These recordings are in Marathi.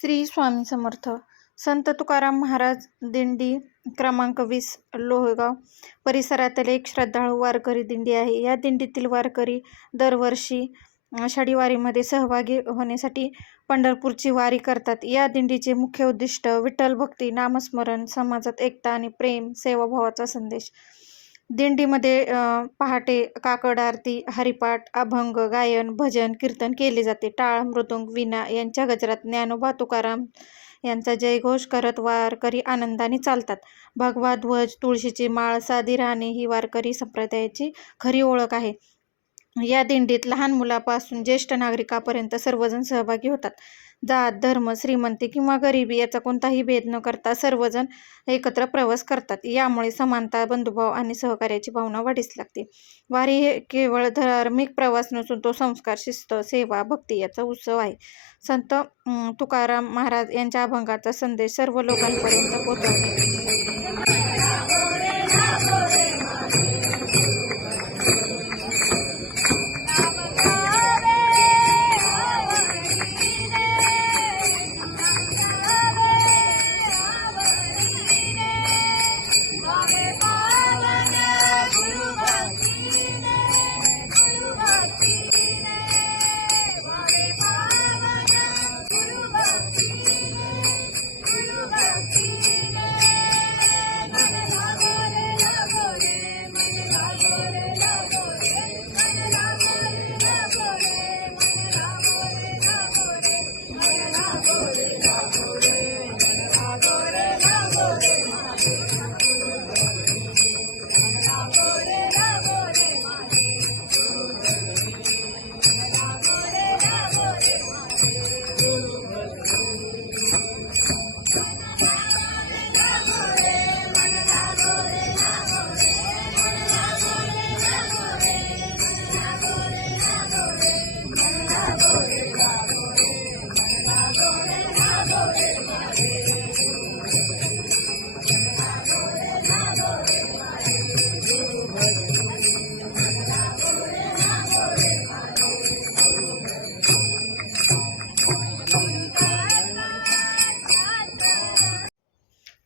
श्री स्वामी समर्थ. संत तुकाराम महाराज दिंडी क्रमांक 20 लोहेगाव परिसरातील एक श्रद्धाळू वारकरी दिंडी आहे. या दिंडीतील वारकरी दरवर्षी आषाढी वारीमध्ये सहभागी होण्यासाठी पंढरपूरची वारी करतात. या दिंडीचे मुख्य उद्दिष्ट विठ्ठल भक्ती, नामस्मरण, समाजात एकता आणि प्रेम, सेवाभावाचा संदेश. दिंडीमध्ये पहाटे काकड आरती, हरिपाठ, अभंग, गायन, भजन, कीर्तन केले जाते. टाळ, मृदुंग, वीणा यांच्या गजरात ज्ञानोबा तुकाराम यांचा जयघोष करत वारकरी आनंदाने चालतात. भगवा ध्वज, तुळशीची माळ, साधी राहणे ही वारकरी संप्रदायाची खरी ओळख आहे. या दिंडीत लहान मुलापासून ज्येष्ठ नागरिकापर्यंत सर्वजण सहभागी होतात. जात, धर्म, श्रीमंती किंवा गरिबी याचा कोणताही भेद न करता सर्वजण एकत्र प्रवास करतात. यामुळे समानता, बंधुभाव आणि सहकार्याची भावना वाढीस लागते. वारी हे केवळ धार्मिक प्रवास नसून तो संस्कार, शिस्त, सेवा, भक्ती याचा उत्सव आहे. संत तुकाराम महाराज यांच्या अभंगाचा संदेश सर्व लोकांपर्यंत पोहोचवणे.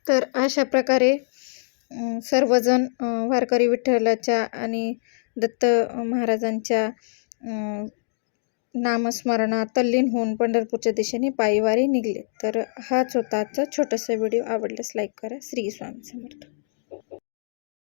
तर अशा प्रकारे सर्वजण वारकरी विठ्ठलाच्या आणि दत्त महाराजांच्या नामस्मरणात तल्लीन होऊन पंढरपूरच्या दिशेने पायीवारी निघले. तर हाच होता आजचा छोटासा व्हिडिओ. आवडल्यास लाईक करा. श्री स्वामी समर्थ.